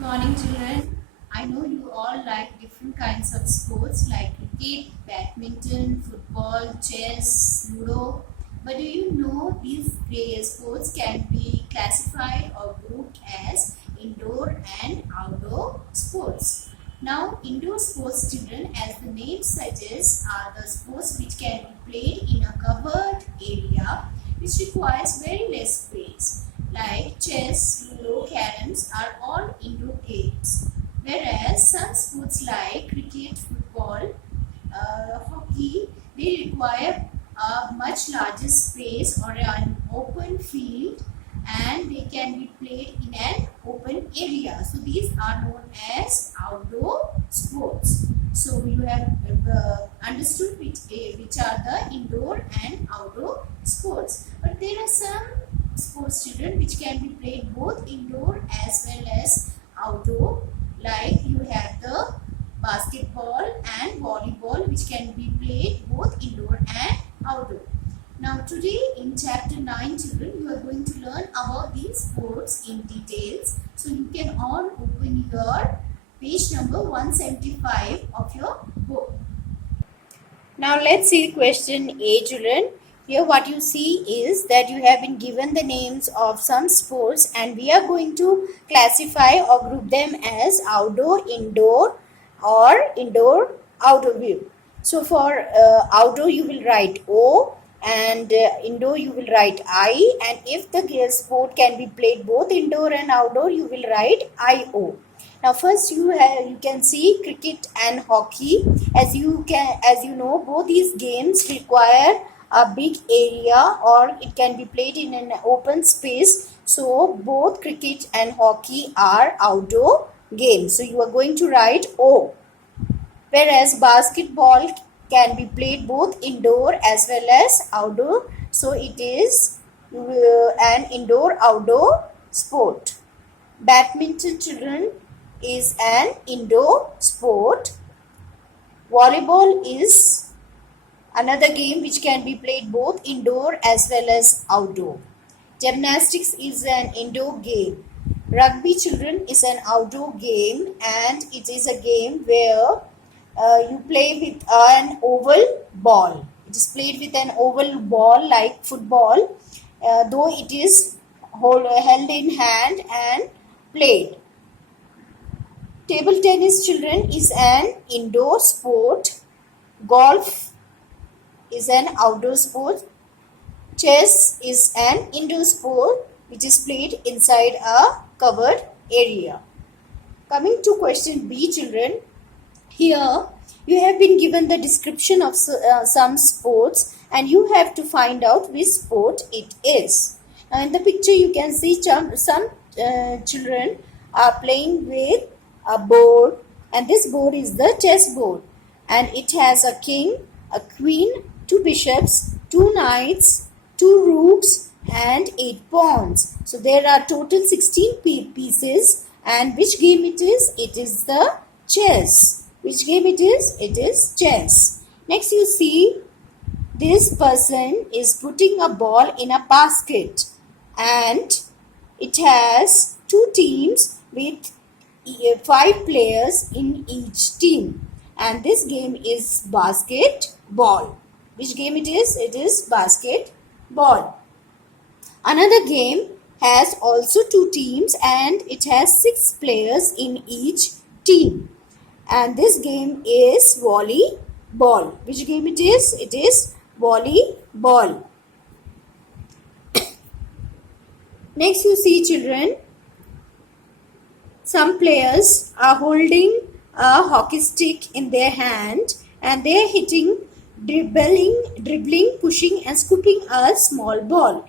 Morning, children. I know you all like different kinds of sports like cricket, badminton, football, chess, ludo. But do you know these sports can be classified or grouped as indoor and outdoor sports? Now, indoor sports, children, as the name suggests, are the sports which can be played in a covered area which requires very less space like chess, ludo, caroms are all indoor games. Whereas some sports like cricket, football, hockey, they require a much larger space or an open field and they can be played in an open area. So these are known as outdoor sports. So you have understood which are the indoor and outdoor sports. But there are some sports, children, which can be played both indoor as well as outdoor, like you have the basketball and volleyball which can be played both indoor and outdoor. Now today in chapter 9, children, you are going to learn about these sports in details. So you can all open your page number 175 of your book. Now let's see question A, children. Here what you see is that you have been given the names of some sports and we are going to classify or group them as outdoor, indoor or indoor, outdoor view. So for outdoor you will write O and indoor you will write I, and if the sport can be played both indoor and outdoor you will write IO. Now first you can see cricket and hockey. As you know, both these games require a big area or it can be played in an open space. So both cricket and hockey are outdoor games. So you are going to write O. Whereas basketball can be played both indoor as well as outdoor. So it is an indoor-outdoor sport. Badminton, children, is an indoor sport. Volleyball is another game which can be played both indoor as well as outdoor. Gymnastics is an indoor game. Rugby, children, is an outdoor game and it is a game where you play with an oval ball. It is played with an oval ball like football, though it is held in hand and played. Table tennis, children, is an indoor sport. Golf is an outdoor sport. Chess is an indoor sport which is played inside a covered area. Coming to question B, children, here you have been given the description of some sports and you have to find out which sport it is. Now in the picture you can see some children are playing with a board, and this board is the chess board, and it has a king, a queen, 2 bishops, 2 knights, 2 rooks and 8 pawns. So there are total 16 pieces, and which game it is? It is the chess. Which game it is? It is chess. Next you see this person is putting a ball in a basket and it has 2 teams with 5 players in each team, and this game is basketball. Which game it is? It is basketball. Another game has also 2 teams and it has 6 players in each team, and this game is volleyball. Which game it is? It is volleyball. Next you see, children, some players are holding a hockey stick in their hand and they are hitting, dribbling, pushing and scooping a small ball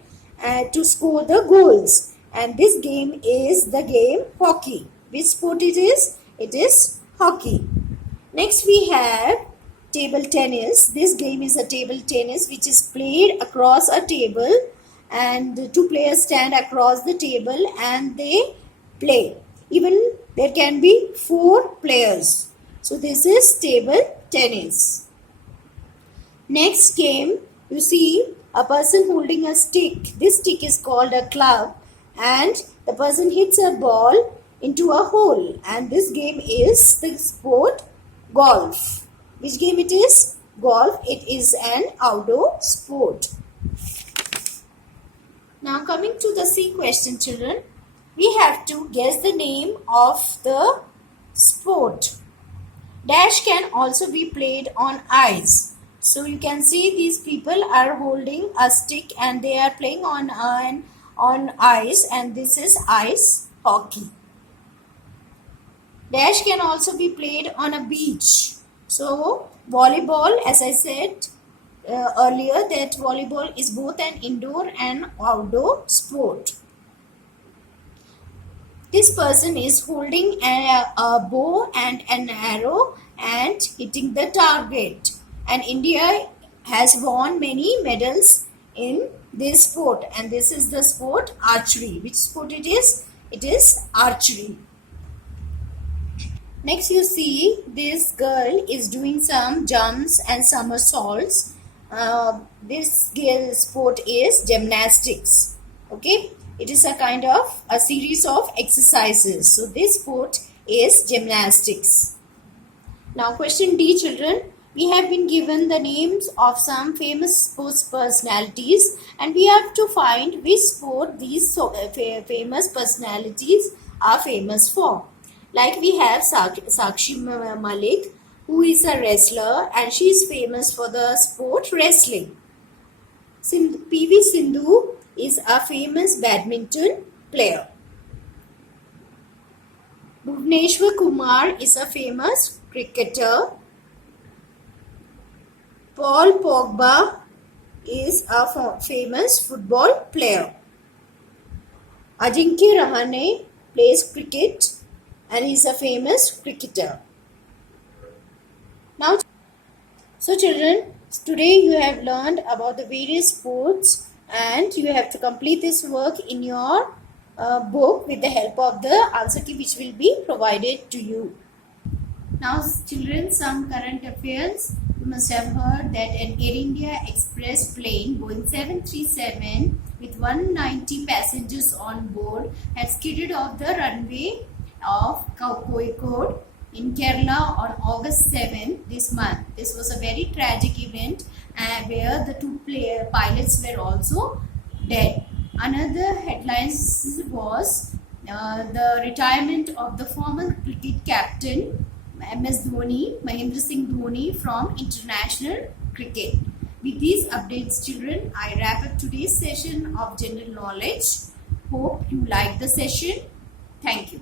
to score the goals. And this game is the game hockey. Which sport it is? It is hockey. Next we have table tennis. This game is a table tennis which is played across a table, and 2 players stand across the table and they play. Even there can be 4 players. So this is table tennis. Next game, you see a person holding a stick. This stick is called a club and the person hits a ball into a hole, and this game is the sport golf. Which game it is? Golf. It is an outdoor sport. Now coming to the C question, children, we have to guess the name of the sport. Dash can also be played on ice. So you can see these people are holding a stick and they are playing on ice, and this is ice hockey. Dash can also be played on a beach. So volleyball, as I said earlier, that volleyball is both an indoor and outdoor sport. This person is holding a bow and an arrow and hitting the target. And India has won many medals in this sport. And this is the sport archery. Which sport it is? It is archery. Next you see this girl is doing some jumps and somersaults. This girl sport is gymnastics. Okay, it is a kind of a series of exercises. So this sport is gymnastics. Now question D, children. We have been given the names of some famous sports personalities, and we have to find which sport these famous personalities are famous for. Like we have Sakshi Malik, who is a wrestler, and she is famous for the sport wrestling. PV Sindhu is a famous badminton player. Bhuvneshwar Kumar is a famous cricketer. Paul Pogba is a famous football player. Ajinkya Rahane plays cricket and he is a famous cricketer. Now, so children, today you have learned about the various sports, and you have to complete this work in your book with the help of the answer key which will be provided to you. Now children, some current affairs. You must have heard that an Air India Express plane Boeing 737 with 190 passengers on board had skidded off the runway of Kozhikode in Kerala on August 7 this month. This was a very tragic event where the two pilots were also dead. Another headlines was the retirement of the former cricket captain MS Dhoni, Mahendra Singh Dhoni, from international cricket. With these updates, children, I wrap up today's session of general knowledge. Hope you like the session. Thank you.